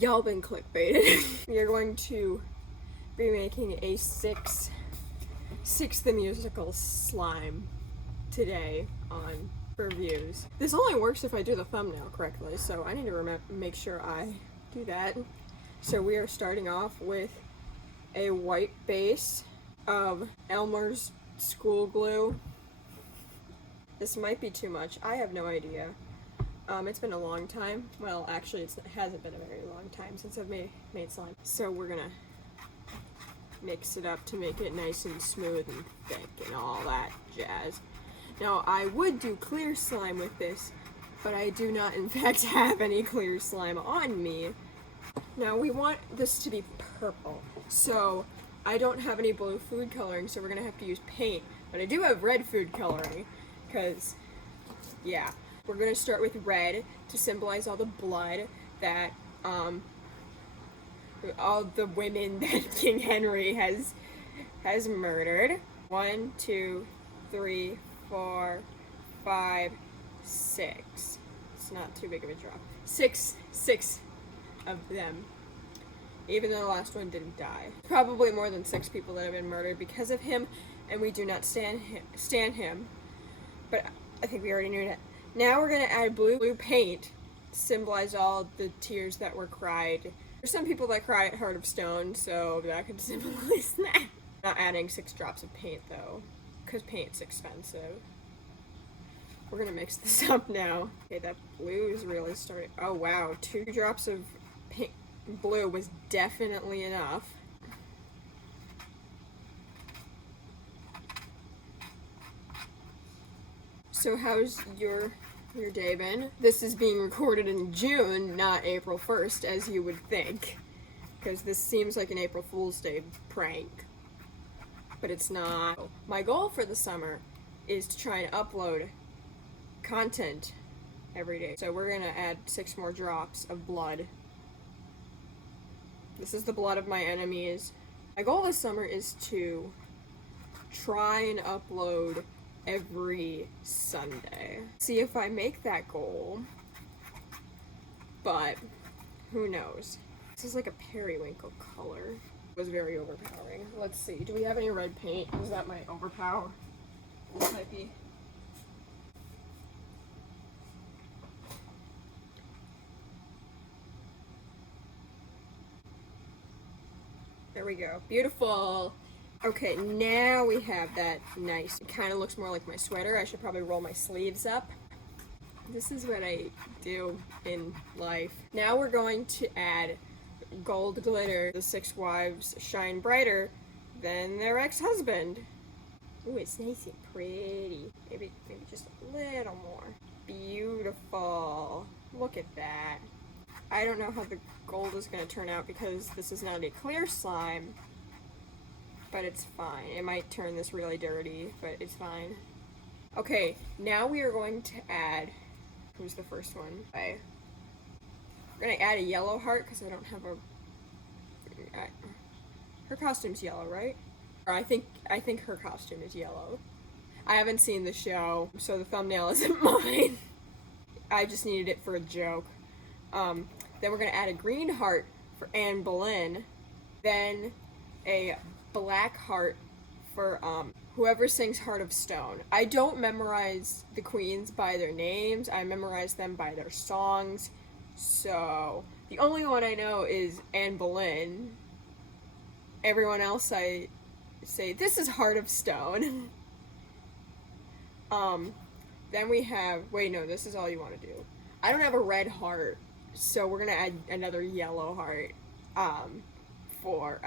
Y'all been clickbaited. We are going to be making a Six the Musical slime today on reviews. This only works if I do the thumbnail correctly, so I need to make sure I do that. So we are starting off with a white base of Elmer's school glue. This might be too much. I have no idea. It's been a long time. Well, actually, it hasn't been a very long time since I've made slime. So we're gonna mix it up to make it nice and smooth and thick and all that jazz. Now, I would do clear slime with this, but I do not, in fact, have any clear slime on me. Now, we want this to be purple, so I don't have any blue food coloring, so we're gonna have to use paint. But I do have red food coloring, because, yeah. We're gonna start with red to symbolize all the blood that, all the women that King Henry has murdered. 1, 2, 3, 4, 5, 6. It's not too big of a drop. Six of them. Even though the last one didn't die. Probably more than 6 people that have been murdered because of him, and we do not stand him. But I think we already knew that. Now we're gonna add blue paint to symbolize all the tears that were cried. There's some people that cry at Heart of Stone, so that could symbolize that. Not adding 6 drops of paint though, because paint's expensive. We're gonna mix this up now. Okay, that blue is really starting. Oh wow, 2 drops of blue was definitely enough. So how's your day been? This is being recorded in June, not April 1st, as you would think. Because this seems like an April Fool's Day prank. But it's not. My goal for the summer is to try and upload content every day. So we're gonna add 6 more drops of blood. This is the blood of my enemies. My goal this summer is to try and upload every Sunday. See if I make that goal, but who knows. This is like a periwinkle color. It was very overpowering. Let's see, do we have any red paint? Is that my overpower? This might be. There we go, beautiful. Okay, now we have that nice, it kind of looks more like my sweater. I should probably roll my sleeves up. This is what I do in life. Now we're going to add gold glitter. The 6 wives shine brighter than their ex-husband. Ooh, it's nice and pretty. Maybe just a little more. Beautiful. Look at that. I don't know how the gold is going to turn out because this is not a clear slime. But it's fine. It might turn this really dirty, but it's fine. Okay, now we are going to add, who's the first one? Okay. We're gonna add a yellow heart because I don't have a. Her costume's yellow, right? Or I think her costume is yellow. I haven't seen the show, so the thumbnail isn't mine. I just needed it for a joke. Then we're gonna add a green heart for Anne Boleyn. Then a black heart for whoever sings Heart of Stone. I don't memorize the queens by their names. I memorize them by their songs. So the only one I know is Anne Boleyn. Everyone else I say, this is Heart of Stone. Then we have, wait, no, this is all you want to do. I don't have a red heart, so we're gonna add another yellow heart for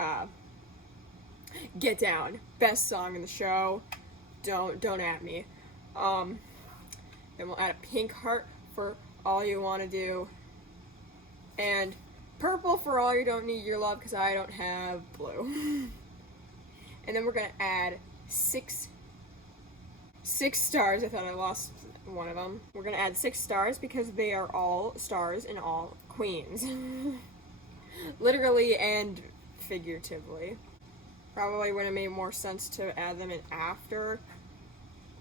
Get Down, best song in the show. Don't at me. Then we'll add a pink heart for All You Want to Do, and purple for All You Don't Need Your Love because I don't have blue. And then we're gonna add 6 stars. I thought I lost one of them. We're gonna add 6 stars because they are all stars and all queens, literally and figuratively. Probably would have made more sense to add them in after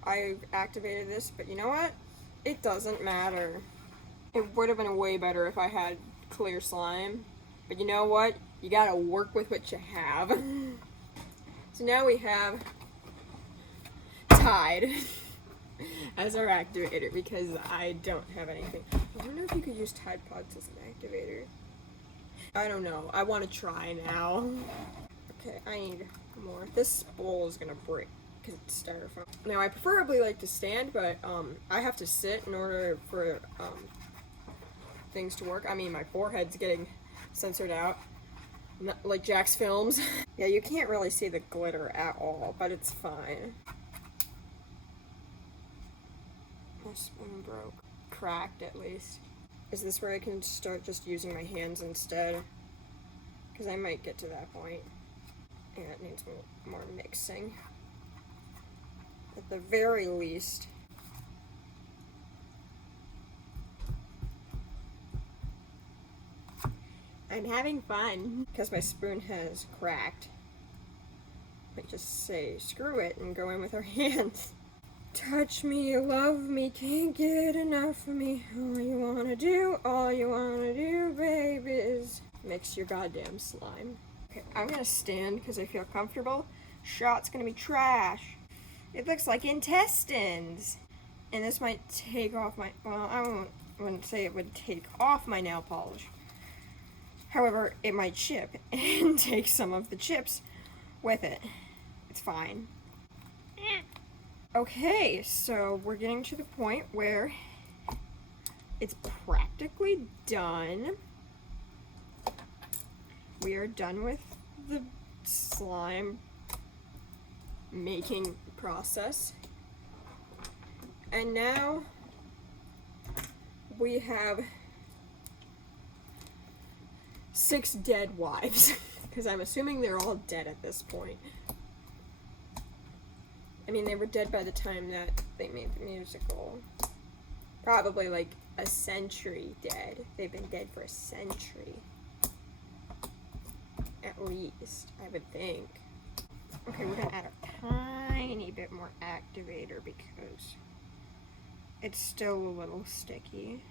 I activated this, but you know what? It doesn't matter. It would have been way better if I had clear slime. But you know what? You gotta work with what you have. So now we have Tide as our activator because I don't have anything. I wonder if you could use Tide Pods as an activator. I don't know. I want to try now. Okay, I need more. This bowl is gonna break because it's styrofoam. Now I preferably like to stand, but I have to sit in order for things to work. I mean, my forehead's getting censored out, not like Jack's films. Yeah, you can't really see the glitter at all, but it's fine. My spoon broke. Cracked, at least. Is this where I can start just using my hands instead? Because I might get to that point. Yeah, it needs more mixing. At the very least. I'm having fun. Because my spoon has cracked. I just say, screw it, and go in with our hands. Touch me, love me, can't get enough of me. All you wanna do, baby, is mix your goddamn slime. Okay, I'm gonna stand because I feel comfortable. Shot's gonna be trash. It looks like intestines. And this might take off my, well, I wouldn't say it would take off my nail polish. However, it might chip and take some of the chips with it. It's fine. Okay, so we're getting to the point where it's practically done. We are done with the slime making process. And now we have 6 dead wives, because I'm assuming they're all dead at this point. I mean, they were dead by the time that they made the musical. Probably like a century dead. They've been dead for a century. At least, I would think. Okay, we're gonna add a tiny bit more activator because it's still a little sticky.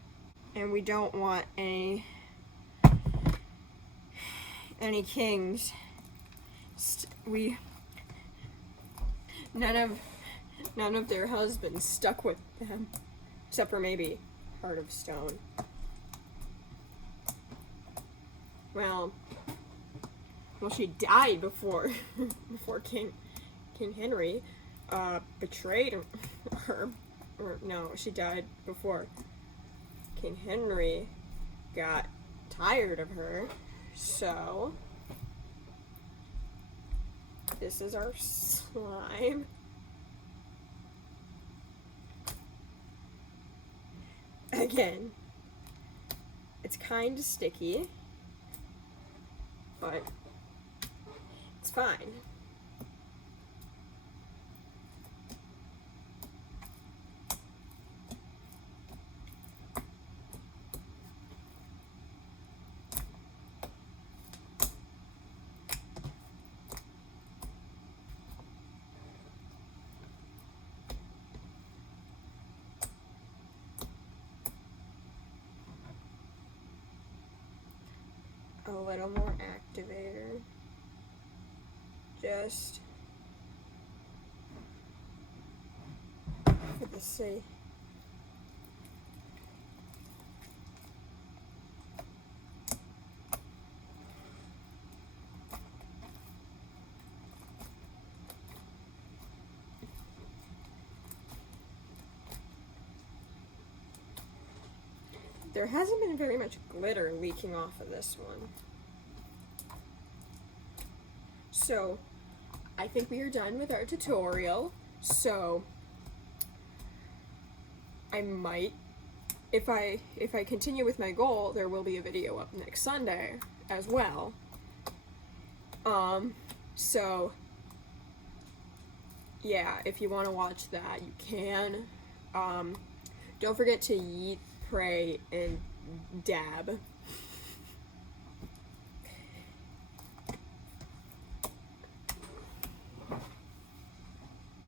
And we don't want any kings. None of their husbands stuck with them, except for maybe Heart of Stone. Well, she died before King Henry betrayed her. Or no, she died before King Henry got tired of her. So this is our slime. Again, it's kind of sticky, but it's fine. A little more activator, just for the sake. There hasn't been very much glitter leaking off of this one. So, I think we are done with our tutorial. So, I might, if I continue with my goal, there will be a video up next Sunday as well. So, yeah, if you want to watch that, you can. Don't forget to yeet, pray, and dab.